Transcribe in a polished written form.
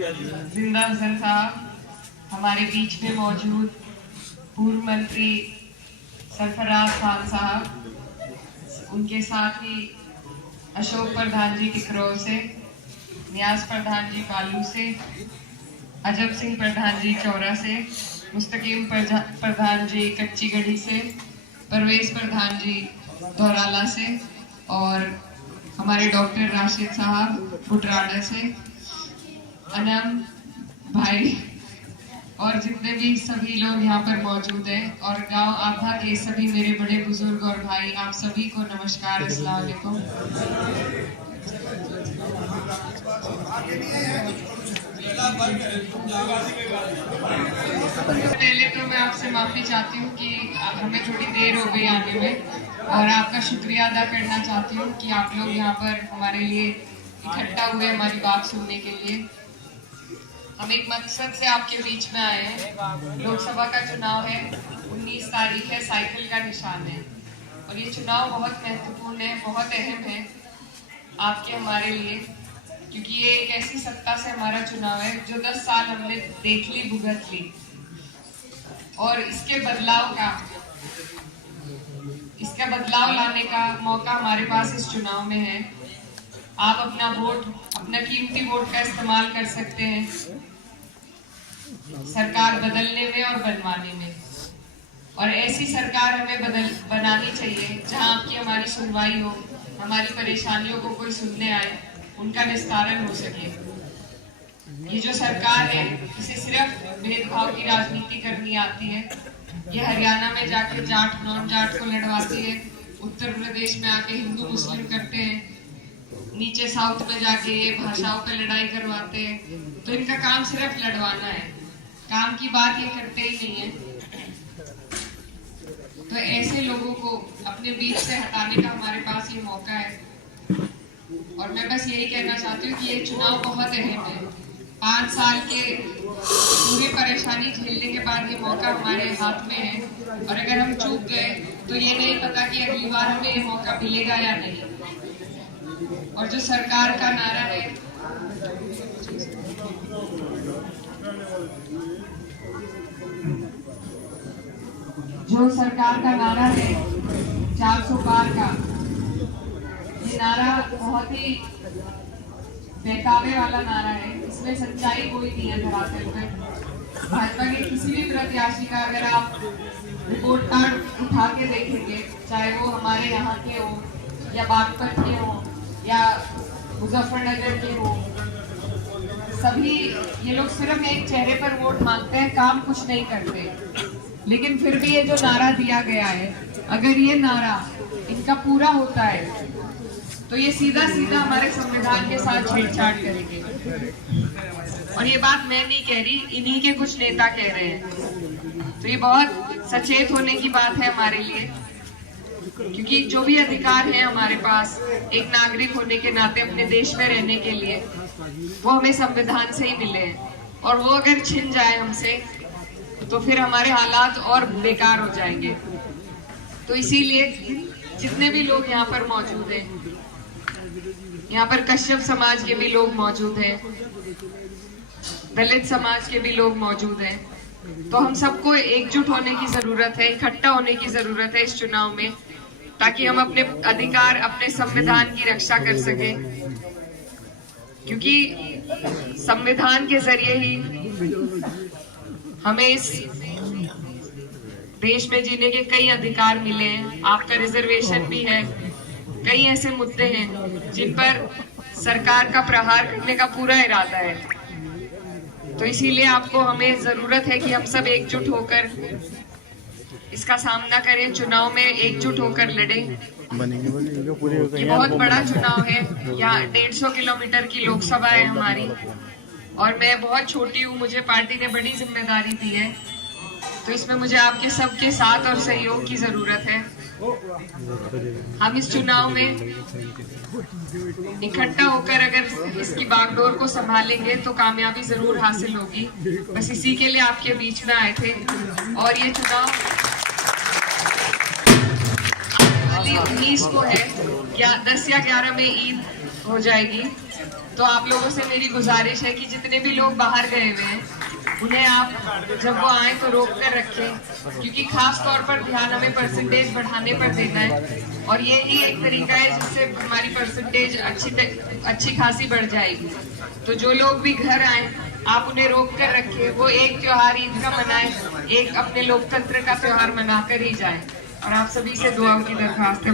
जिंदा हसन साहब, हमारे बीच में मौजूद पूर्व मंत्री सरफराज खान साहब, उनके साथ ही अशोक प्रधान जी टिकरौर से, नियाज प्रधान जी पालू से, अजब सिंह प्रधान जी चौरा से, मुस्तकीम प्रधान जी कच्ची गढ़ी से, परवेज प्रधान जी धौराला से और हमारे डॉक्टर राशिद साहब बुटराड़ा से, अनम भाई और जितने भी सभी लोग यहाँ पर मौजूद हैं और गांव आभा के सभी मेरे बड़े बुजुर्ग और भाई, आप सभी को नमस्कार, अस्सलाम वालेकुम। पहले तो मैं आपसे माफी चाहती हूँ कि हमें थोड़ी देर हो गई आने में, और आपका शुक्रिया अदा करना चाहती हूँ कि आप लोग यहाँ पर हमारे लिए इकट्ठा हुए हमारी बात सुनने के लिए। हम एक मकसद से आपके बीच में आए हैं। लोकसभा का चुनाव है, 19 तारीख है, साइकिल का निशान है और ये चुनाव बहुत महत्वपूर्ण है, बहुत अहम है आपके हमारे लिए, क्योंकि ये एक ऐसी सत्ता से हमारा चुनाव है जो 10 साल हमने देख ली, भुगत ली, और इसके बदलाव लाने का मौका हमारे पास इस चुनाव में है। आप अपना वोट, अपना कीमती वोट का इस्तेमाल कर सकते हैं सरकार बदलने में और बनवाने में, और ऐसी सरकार हमें बनानी चाहिए जहां आपकी हमारी सुनवाई हो, हमारी परेशानियों को कोई सुनने आए, उनका निस्तारण हो सके। ये जो सरकार है, इसे सिर्फ भेदभाव की राजनीति करनी आती है। ये हरियाणा में जाके जाट नॉन जाट को लड़वाती है, उत्तर प्रदेश में आके हिंदू मुस्लिम करते हैं, नीचे साउथ में जाके ये भाषाओं पे लड़ाई करवाते हैं। तो इनका काम सिर्फ लड़वाना है, काम की बात ये करते ही नहीं है। तो ऐसे लोगों को अपने बीच से हटाने का हमारे पास ये मौका है, और मैं बस यही कहना चाहती हूँ कि ये चुनाव बहुत अहम है। 5 साल के पूरी परेशानी झेलने के बाद ये मौका हमारे हाथ में है, और अगर हम चूक गए तो ये नहीं पता कि अगली बार हमें ये मौका मिलेगा या नहीं। और जो सरकार का नारा है, जो सरकार का नारा है 400 पार का, ये नारा बहुत ही बहकावे वाला नारा है। इसमें सच्चाई कोई नहीं है धरातल पर। भाजपा के किसी भी प्रत्याशी का अगर आप रिपोर्ट कार्ड उठा के देखेंगे, चाहे वो हमारे यहाँ के हो या बागपत के हो या मुजफ्फरनगर के हो, सभी ये लोग सिर्फ एक चेहरे पर वोट मांगते हैं, काम कुछ नहीं करते। लेकिन फिर भी ये जो नारा दिया गया है, अगर ये नारा इनका पूरा होता है तो ये सीधा हमारे संविधान के साथ छेड़छाड़ करेंगे। और ये बात मैं नहीं कह रही, इन्हीं के कुछ नेता कह रहे हैं। तो ये बहुत सचेत होने की बात है हमारे लिए, क्योंकि जो भी अधिकार है हमारे पास एक नागरिक होने के नाते अपने देश में रहने के लिए, वो हमें संविधान से ही मिले हैं, और वो अगर छिन जाए हमसे तो फिर हमारे हालात और बेकार हो जाएंगे। तो इसीलिए जितने भी लोग यहाँ पर मौजूद हैं, यहाँ पर कश्यप समाज के भी लोग मौजूद हैं, दलित समाज के भी लोग मौजूद हैं, तो हम सबको एकजुट होने की जरूरत है, इकट्ठा होने की जरूरत है इस चुनाव में, ताकि हम अपने अधिकार, अपने संविधान की रक्षा कर सके। क्योंकि संविधान के जरिए ही हमें इस देश में जीने के कई अधिकार मिले हैं। आपका रिजर्वेशन भी है, कई ऐसे मुद्दे हैं जिन पर सरकार का प्रहार करने का पूरा इरादा है। तो इसीलिए आपको, हमें जरूरत है कि हम सब एकजुट होकर इसका सामना करें, चुनाव में एकजुट होकर लड़ें। ये बहुत बड़ा चुनाव है, यहाँ 150 किलोमीटर की लोकसभा है हमारी, और मैं बहुत छोटी हूँ, मुझे पार्टी ने बड़ी जिम्मेदारी दी है। तो इसमें मुझे आपके सबके साथ और सहयोग की जरूरत है। हम इस चुनाव में इकट्ठा होकर अगर इसकी बागडोर को संभालेंगे तो कामयाबी जरूर हासिल होगी। बस इसी के लिए आपके बीच में आए थे। और ये चुनाव 19 को है, 10 या 11 में ईद हो जाएगी। तो आप लोगों से मेरी गुजारिश है कि जितने भी लोग बाहर गए हुए हैं उन्हें आप जब वो आए तो रोक कर रखें, क्योंकि खास तौर पर ध्यान हमें परसेंटेज बढ़ाने पर देना है और ये ही एक तरीका है जिससे हमारी परसेंटेज अच्छी खासी बढ़ जाएगी। तो जो लोग भी घर आए आप उन्हें रोक कर रखें, वो एक त्योहार ईद का मनाए, एक अपने लोकतंत्र का त्योहार मनाकर ही जाए। और आप सभी से दुआओं की दरख्वास्त है।